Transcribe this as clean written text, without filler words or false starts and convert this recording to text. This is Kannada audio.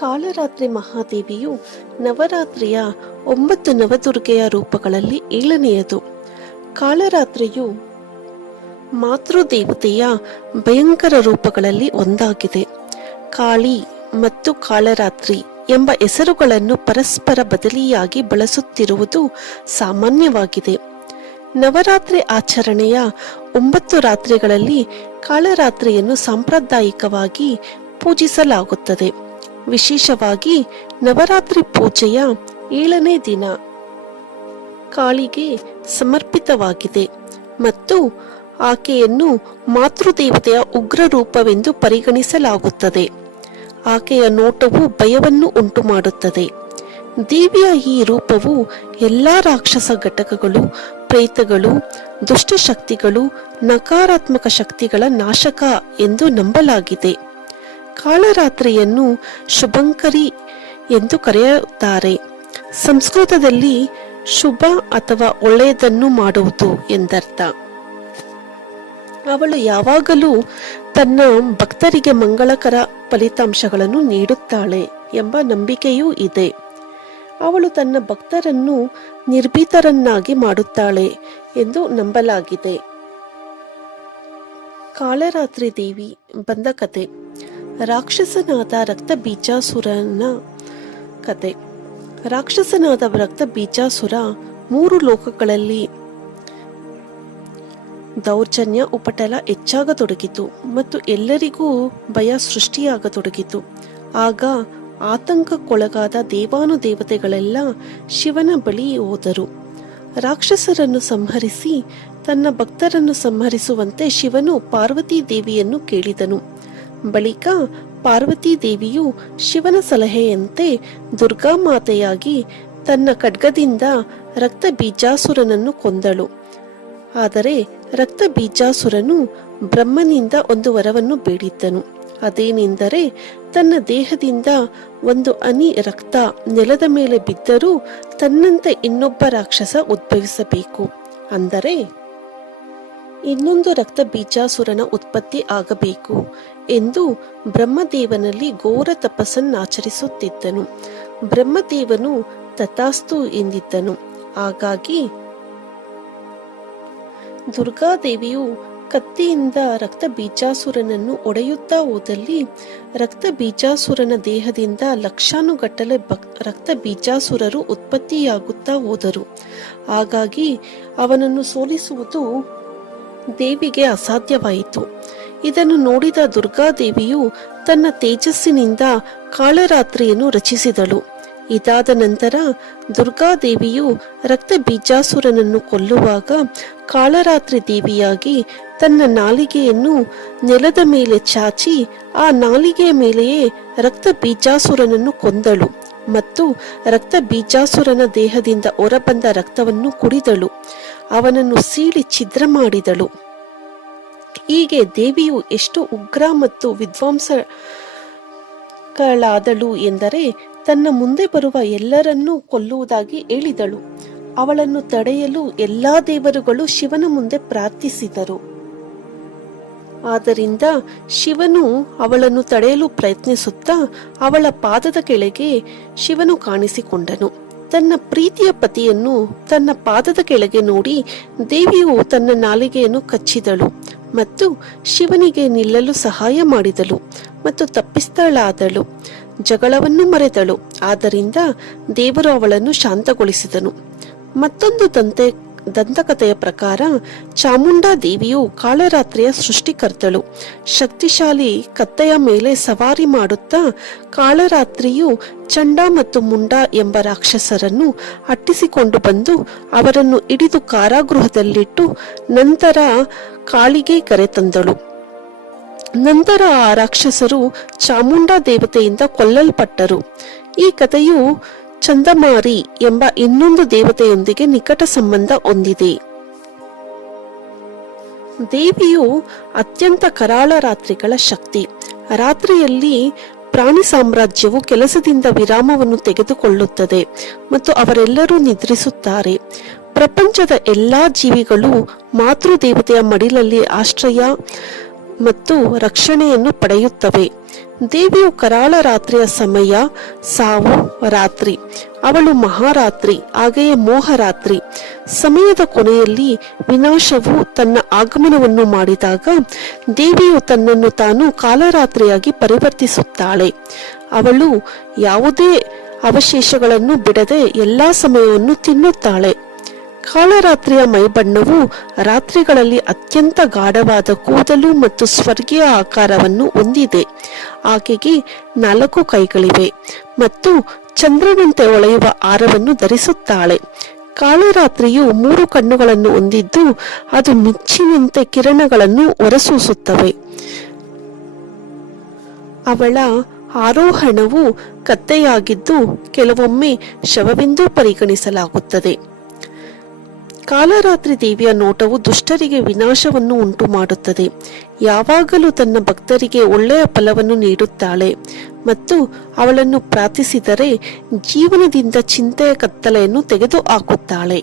ಕಾಳರಾತ್ರಿ ಮಹಾದೇವಿಯು ನವರಾತ್ರಿಯ 9 ನವದುರ್ಗೆಯ ರೂಪಗಳಲ್ಲಿ 7ನೆಯದು. ಕಾಳರಾತ್ರಿಯು ಮಾತೃದೇವತೆಯ ಭಯಂಕರ ರೂಪಗಳಲ್ಲಿ ಒಂದಾಗಿದೆ. ಕಾಳಿ ಮತ್ತು ಕಾಳರಾತ್ರಿ ಎಂಬ ಹೆಸರುಗಳನ್ನು ಪರಸ್ಪರ ಬದಲಿಯಾಗಿ ಬಳಸುತ್ತಿರುವುದು ಸಾಮಾನ್ಯವಾಗಿದೆ. ನವರಾತ್ರಿ ಆಚರಣೆಯ 9 ರಾತ್ರಿಗಳಲ್ಲಿ ಕಾಳರಾತ್ರಿಯನ್ನು ಸಾಂಪ್ರದಾಯಿಕವಾಗಿ ಪೂಜಿಸಲಾಗುತ್ತದೆ. ವಿಶೇಷವಾಗಿ ನವರಾತ್ರಿ ಪೂಜೆಯ 7ನೇ ದಿನ ಕಾಳಿಗೆ ಸಮರ್ಪಿತವಾಗಿದೆ ಮತ್ತು ಆಕೆಯನ್ನು ಮಾತೃದೇವತೆಯ ಉಗ್ರ ರೂಪವೆಂದು ಪರಿಗಣಿಸಲಾಗುತ್ತದೆ. ಆಕೆಯ ನೋಟವು ಭಯವನ್ನು ಉಂಟುಮಾಡುತ್ತದೆ. ದೇವಿಯ ಈ ರೂಪವು ಎಲ್ಲಾ ರಾಕ್ಷಸ ಘಟಕಗಳು, ಪ್ರೇತಗಳು, ದುಷ್ಟಶಕ್ತಿಗಳು, ನಕಾರಾತ್ಮಕ ಶಕ್ತಿಗಳ ನಾಶಕ ಎಂದು ನಂಬಲಾಗಿದೆ. ಕಾಳರಾತ್ರಿಯನ್ನು ಶುಭಂಕರಿ ಎಂದು ಕರೆಯುತ್ತಾರೆ. ಸಂಸ್ಕೃತದಲ್ಲಿ ಶುಭ ಅಥವಾ ಒಳ್ಳೆಯದನ್ನು ಮಾಡುವುದು ಎಂದರ್ಥ. ಅವಳು ಯಾವಾಗಲೂ ತನ್ನ ಭಕ್ತರಿಗೆ ಮಂಗಳಕರ ಫಲಿತಾಂಶಗಳನ್ನು ನೀಡುತ್ತಾಳೆ ಎಂಬ ನಂಬಿಕೆಯೂ ಇದೆ. ಅವಳು ತನ್ನ ಭಕ್ತರನ್ನು ನಿರ್ಭೀತರನ್ನಾಗಿ ಮಾಡುತ್ತಾಳೆ ಎಂದು ನಂಬಲಾಗಿದೆ. ಕಾಳರಾತ್ರಿ ದೇವಿ ಬಂದ ಕತೆ. ರಾಕ್ಷಸನಾದ ರಕ್ತಬೀಜಾಸುರನ ಕತೆ. ರಾಕ್ಷಸನಾದ ರಕ್ತಬೀಜಾಸುರ 3 ಲೋಕಗಳಲ್ಲಿ ದೌರ್ಜನ್ಯ ಉಪಟಳ ಹೆಚ್ಚಾಗತೊಡಗಿತು ಮತ್ತು ಎಲ್ಲರಿಗೂ ಭಯ ಸೃಷ್ಟಿಯಾಗತೊಡಗಿತು. ಆಗ ಆತಂಕಕ್ಕೊಳಗಾದ ದೇವಾನುದೇವತೆಗಳೆಲ್ಲ ಶಿವನ ಬಳಿ ಹೋದರು. ರಾಕ್ಷಸರನ್ನು ಸಂಹರಿಸಿ ತನ್ನ ಭಕ್ತರನ್ನು ಸಂಹರಿಸುವಂತೆ ಶಿವನು ಪಾರ್ವತೀ ದೇವಿಯನ್ನು ಕೇಳಿದನು. ಬಳಿಕ ಪಾರ್ವತೀ ದೇವಿಯು ಶಿವನ ಸಲಹೆಯಂತೆ ದುರ್ಗಾಮಾತೆಯಾಗಿ ತನ್ನ ಖಡ್ಗದಿಂದ ರಕ್ತಬೀಜಾಸುರನನ್ನು ಕೊಂದಳು. ಆದರೆ ರಕ್ತಬೀಜಾಸುರನು ಬ್ರಹ್ಮನಿಂದ ಒಂದು ವರವನ್ನು ಬೇಡಿದ್ದನು. ಅದೇನೆಂದರೆ ತನ್ನ ದೇಹದಿಂದ ಒಂದು ಹನಿ ರಕ್ತ ನೆಲದ ಮೇಲೆ ಬಿದ್ದರೂ ತನ್ನಂತೆ ಇನ್ನೊಬ್ಬ ರಾಕ್ಷಸ ಉದ್ಭವಿಸಬೇಕು. ಅಂದರೆ ಇನ್ನೊಂದು ರಕ್ತಬೀಜಾಸುರನ ಉತ್ಪತ್ತಿ ಆಗಬೇಕು ಎಂದು ಬ್ರಹ್ಮದೇವನಲ್ಲಿ ಘೋರ ತಪಸ್ಸನ್ನಾಚರಿಸುತ್ತಿದ್ದನು. ಬ್ರಹ್ಮದೇವನು ತಥಾಸ್ತು ಎಂದಿದ್ದನು. ಹಾಗಾಗಿ ದುರ್ಗಾದೇವಿಯು ಕತ್ತಿಯಿಂದ ರಕ್ತಬೀಜಾಸುರನನ್ನು ಒಡೆಯುತ್ತಾ ಹೋದಲ್ಲಿ ರಕ್ತಬೀಜಾಸುರನ ದೇಹದಿಂದ ಲಕ್ಷಾನುಗಟ್ಟಲೆ ರಕ್ತಬೀಜಾಸುರರು ಉತ್ಪತ್ತಿಯಾಗುತ್ತಾ ಹೋದರು. ಹಾಗಾಗಿ ಅವನನ್ನು ಸೋಲಿಸುವುದು ದೇವಿಗೆ ಅಸಾಧ್ಯವಾಯಿತು. ಇದನ್ನು ನೋಡಿದ ದುರ್ಗಾದೇವಿಯು ತನ್ನ ತೇಜಸ್ಸಿನಿಂದ ಕಾಳರಾತ್ರಿಯನ್ನು ರಚಿಸಿದಳು. ಇದಾದ ನಂತರ ದುರ್ಗಾದೇವಿಯು ರಕ್ತಬೀಜಾಸುರನನ್ನು ಕೊಲ್ಲುವಾಗ ಕಾಳರಾತ್ರಿ ದೇವಿಯಾಗಿ ತನ್ನ ನಾಲಿಗೆಯನ್ನು ನೆಲದ ಮೇಲೆ ಚಾಚಿ ಆ ನಾಲಿಗೆಯ ಮೇಲೆಯೇ ರಕ್ತಬೀಜಾಸುರನನ್ನು ಕೊಂದಳು ಮತ್ತು ರಕ್ತಬೀಜಾಸುರನ ದೇಹದಿಂದ ಹೊರಬಂದ ರಕ್ತವನ್ನು ಕುಡಿದಳು. ಅವನನ್ನು ಸೀಳಿ ಛಿದ್ರ ಮಾಡಿದಳು. ಹೀಗೆ ದೇವಿಯು ಎಷ್ಟು ಉಗ್ರ ಮತ್ತು ವಿಧ್ವಂಸಗಳಾದಳು ಎಂದರೆ ತನ್ನ ಮುಂದೆ ಬರುವ ಎಲ್ಲರನ್ನೂ ಕೊಲ್ಲುವುದಾಗಿ ಹೇಳಿದಳು. ಅವಳನ್ನು ತಡೆಯಲು ಎಲ್ಲಾ ದೇವರುಗಳು ಶಿವನ ಮುಂದೆ ಪ್ರಾರ್ಥಿಸಿದರು. ಆದ್ದರಿಂದ ಶಿವನು ಅವಳನ್ನು ತಡೆಯಲು ಪ್ರಯತ್ನಿಸುತ್ತಾ ಅವಳ ಪಾದದ ಕೆಳಗೆ ಶಿವನು ಕಾಣಿಸಿಕೊಂಡನು. ತನ್ನ ಪ್ರೀತಿಯ ಪತಿಯನ್ನು ತನ್ನ ಪಾದದ ಕೆಳಗೆ ನೋಡಿ ದೇವಿಯು ತನ್ನ ನಾಲಿಗೆಯನ್ನು ಕಚ್ಚಿದಳು ಮತ್ತು ಶಿವನಿಗೆ ನಿಲ್ಲಲು ಸಹಾಯ ಮಾಡಿದಳು ಮತ್ತು ತಪ್ಪಿತಸ್ಥಳಾದಳು. ಜಗಳವನ್ನು ಮರೆತಳು. ಆದ್ದರಿಂದ ದೇವರು ಅವಳನ್ನು ಶಾಂತಗೊಳಿಸಿದನು. ಮತ್ತೊಂದು ದಂತಕಥೆಯ ಪ್ರಕಾರ ಚಾಮುಂಡಾ ದೇವಿಯು ಕಾಳರಾತ್ರಿಯ ಸೃಷ್ಟಿಕರ್ತಳು. ಶಕ್ತಿಶಾಲಿ ಕತ್ತೆಯ ಮೇಲೆ ಸವಾರಿ ಮಾಡುತ್ತಾ ಕಾಳರಾತ್ರಿಯು ಚಂಡ ಮತ್ತು ಮುಂಡ ಎಂಬ ರಾಕ್ಷಸರನ್ನು ಅಟ್ಟಿಸಿಕೊಂಡು ಬಂದು ಅವರನ್ನು ಹಿಡಿದು ಕಾರಾಗೃಹದಲ್ಲಿಟ್ಟು ನಂತರ ಕಾಳಿಗೆ ಕರೆತಂದಳು. ನಂತರ ಆ ರಾಕ್ಷಸರು ಚಾಮುಂಡಾ ದೇವತೆಯಿಂದ ಕೊಲ್ಲಲ್ಪಟ್ಟರು. ಈ ಕಥೆಯು ಚಂದಮಾರಿ ಎಂಬ ಇನ್ನೊಂದು ದೇವತೆಯೊಂದಿಗೆ ನಿಕಟ ಸಂಬಂಧ ಹೊಂದಿದೆ. ದೇವಿಯು ಅತ್ಯಂತ ಕರಾಳ ರಾತ್ರಿಗಳ ಶಕ್ತಿ. ರಾತ್ರಿಯಲ್ಲಿ ಪ್ರಾಣಿ ಸಾಮ್ರಾಜ್ಯವು ಕೆಲಸದಿಂದ ವಿರಾಮವನ್ನು ತೆಗೆದುಕೊಳ್ಳುತ್ತದೆ ಮತ್ತು ಅವರೆಲ್ಲರೂ ನಿದ್ರಿಸುತ್ತಾರೆ. ಪ್ರಪಂಚದ ಎಲ್ಲಾ ಜೀವಿಗಳು ಮಾತೃದೇವತೆಯ ಮಡಿಲಲ್ಲಿ ಆಶ್ರಯ ಮತ್ತು ರಕ್ಷಣೆಯನ್ನು ಪಡೆಯುತ್ತವೆ. ದೇವಿಯು ಕರಾಳ ರಾತ್ರಿಯ ಸಮಯ, ಸಾವು ರಾತ್ರಿ, ಅವಳು ಮಹಾರಾತ್ರಿ, ಹಾಗೆಯೇ ಮೋಹರಾತ್ರಿ. ಸಮಯದ ಕೊನೆಯಲ್ಲಿ ವಿನಾಶವು ತನ್ನ ಆಗಮನವನ್ನು ಮಾಡಿದಾಗ ದೇವಿಯು ತನ್ನನ್ನು ತಾನು ಕಾಲರಾತ್ರಿಯಾಗಿ ಪರಿವರ್ತಿಸುತ್ತಾಳೆ. ಅವಳು ಯಾವುದೇ ಅವಶೇಷಗಳನ್ನು ಬಿಡದೆ ಎಲ್ಲಾ ಸಮಯವನ್ನು ತಿನ್ನುತ್ತಾಳೆ. ಕಾಳರಾತ್ರಿಯ ಮೈಬಣ್ಣವು ರಾತ್ರಿಗಳಲ್ಲಿ ಅತ್ಯಂತ ಗಾಢವಾದ ಕೂದಲು ಮತ್ತು ಸ್ವರ್ಗೀಯ ಆಕಾರವನ್ನು ಹೊಂದಿದೆ. ಆಕೆಗೆ 4 ಕೈಗಳಿವೆ ಮತ್ತು ಚಂದ್ರನಂತೆ ಹೊಳೆಯುವ ಹಾರವನ್ನು ಧರಿಸುತ್ತಾಳೆ. ಕಾಳರಾತ್ರಿಯು 3 ಕಣ್ಣುಗಳನ್ನು ಹೊಂದಿದ್ದು ಅದು ಮಿಂಚಿನಂತೆ ಕಿರಣಗಳನ್ನು ಹೊರಸೂಸುತ್ತವೆ. ಅವಳ ಆರೋಹಣವು ಕತ್ತೆಯಾಗಿದ್ದು ಕೆಲವೊಮ್ಮೆ ಶವವೆಂದು ಪರಿಗಣಿಸಲಾಗುತ್ತದೆ. ಕಾಲರಾತ್ರಿ ದೇವಿಯ ನೋಟವು ದುಷ್ಟರಿಗೆ ವಿನಾಶವನ್ನು ಉಂಟು ಮಾಡುತ್ತದೆ. ಯಾವಾಗಲೂ ತನ್ನ ಭಕ್ತರಿಗೆ ಒಳ್ಳೆಯ ಫಲವನ್ನು ನೀಡುತ್ತಾಳೆ ಮತ್ತು ಅವಳನ್ನು ಪ್ರಾರ್ಥಿಸಿದರೆ ಜೀವನದಿಂದ ಚಿಂತೆಯ ಕತ್ತಲೆಯನ್ನು ತೆಗೆದುಹಾಕುತ್ತಾಳೆ.